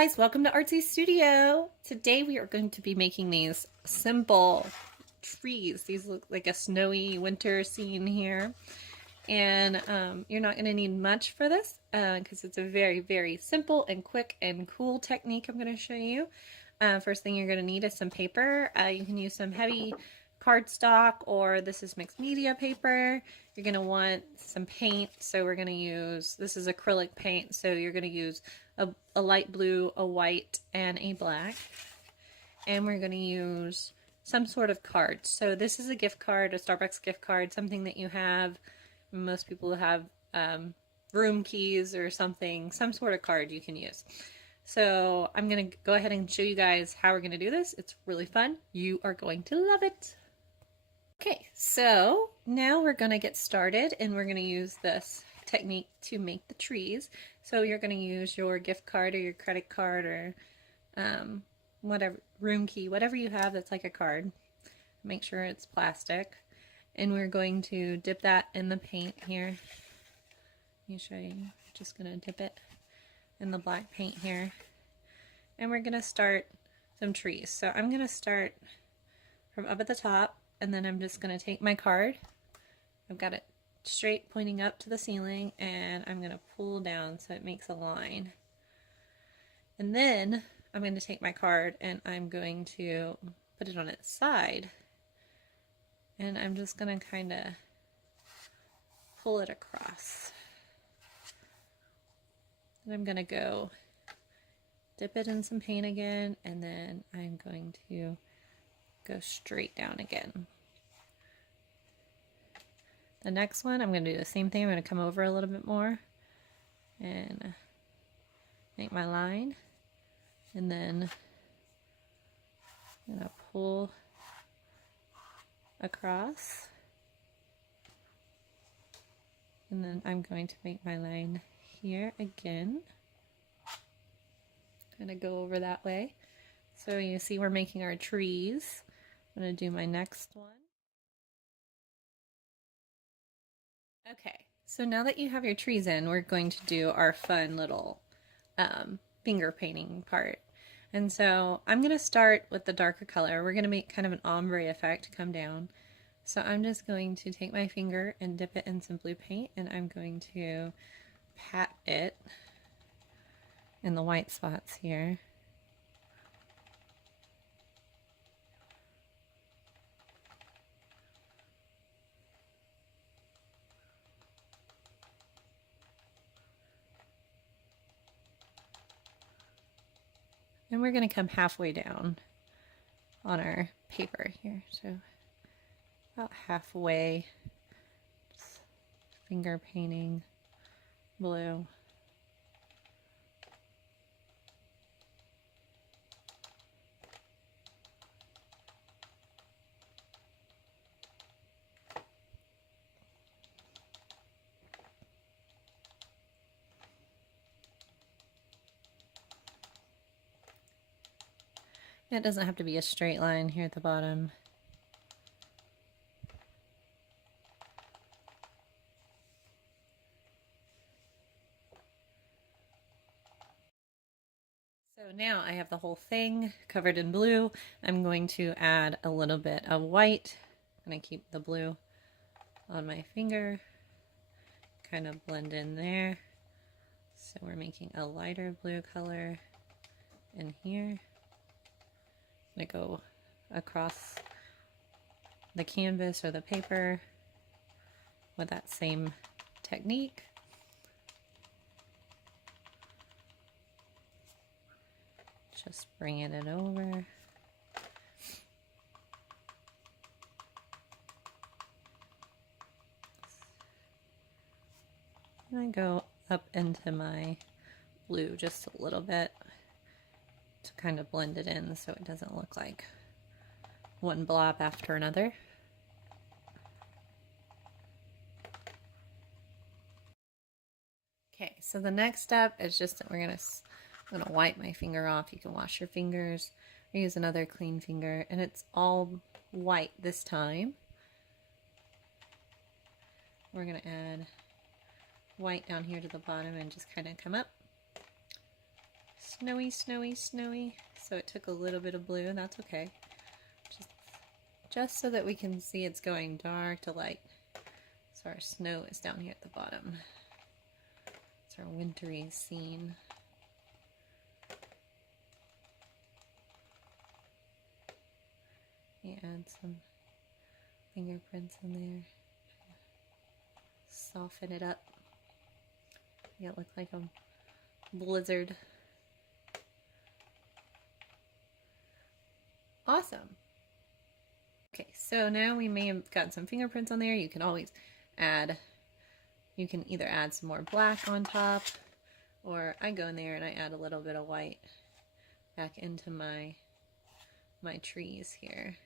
guys, welcome to Artsy Studio. Today we are going to be making these simple trees. These look like a snowy winter scene here. And you're not going to need much for this because it's a very, very simple and quick and cool technique I'm going to show you. First thing you're going to need is some paper. You can use some heavy cardstock, or this is mixed media paper. You're going to want some paint, so we're going to use, this is acrylic paint, so you're going to use a light blue, a white, and a black. And we're going to use some sort of card. So this is a gift card, a Starbucks gift card, something that you have. Most people have room keys or something, some sort of card you can use. So I'm going to go ahead and show you guys how we're going to do this. It's really fun. You are going to love it. Okay, so now we're going to get started, and we're going to use this technique to make the trees. So you're going to use your gift card or your credit card or whatever, room key, whatever you have that's like a card. Make sure it's plastic. And we're going to dip that in the paint here. Let me show you. Just going to dip it in the black paint here. And we're going to start some trees. So I'm going to start from up at the top, and then I'm just going to take my card. I've got it straight pointing up to the ceiling, and I'm going to pull down so it makes a line. And then I'm going to take my card and I'm going to put it on its side. And I'm just going to kind of pull it across. And I'm going to go dip it in some paint again, and then I'm going to go straight down again. The next one, I'm going to do the same thing. I'm going to come over a little bit more and make my line. And then I'm going to pull across. And then I'm going to make my line here again. Kind of go over that way. So you see we're making our trees. I'm going to do my next one. Okay, so now that you have your trees in, we're going to do our fun little finger painting part. And so I'm going to start with the darker color. We're going to make kind of an ombre effect come down. So I'm just going to take my finger and dip it in some blue paint, and I'm going to pat it in the white spots here. And we're going to come halfway down on our paper here. So about halfway, just finger painting blue. It doesn't have to be a straight line here at the bottom. So now I have the whole thing covered in blue. I'm going to add a little bit of white. I'm going to keep the blue on my finger. Kind of blend in there. So we're making a lighter blue color in here. I'm going to go across the canvas or the paper with that same technique. Just bringing it over. And I go up into my blue just a little bit to kind of blend it in so it doesn't look like one blob after another. Okay, so the next step is just that I'm gonna wipe my finger off. You can wash your fingers or use another clean finger, and it's all white this time. We're gonna add white down here to the bottom and just kind of come up. snowy, snowy, snowy. So it took a little bit of blue, and that's okay. Just so that we can see it's going dark to light. So our snow is down here at the bottom. It's our wintry scene. Add some fingerprints in there. Soften it up. Make it look like a blizzard. Awesome. Okay, so now we may have got some fingerprints on there. You can always add, you can either add some more black on top, or I go in there and I add a little bit of white back into my trees here.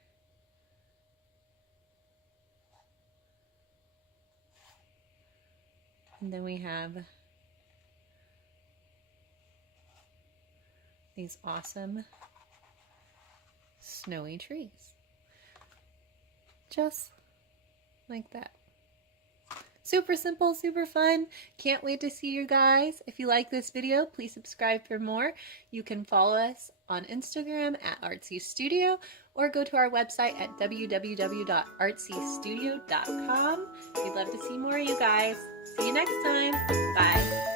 And then we have these awesome snowy trees. Just like that. Super simple, super fun. Can't wait to see you guys. If you like this video, please subscribe for more. You can follow us on Instagram at Artsy Studio, or go to our website at www.artsystudio.com. We'd love to see more of you guys. See you next time. Bye.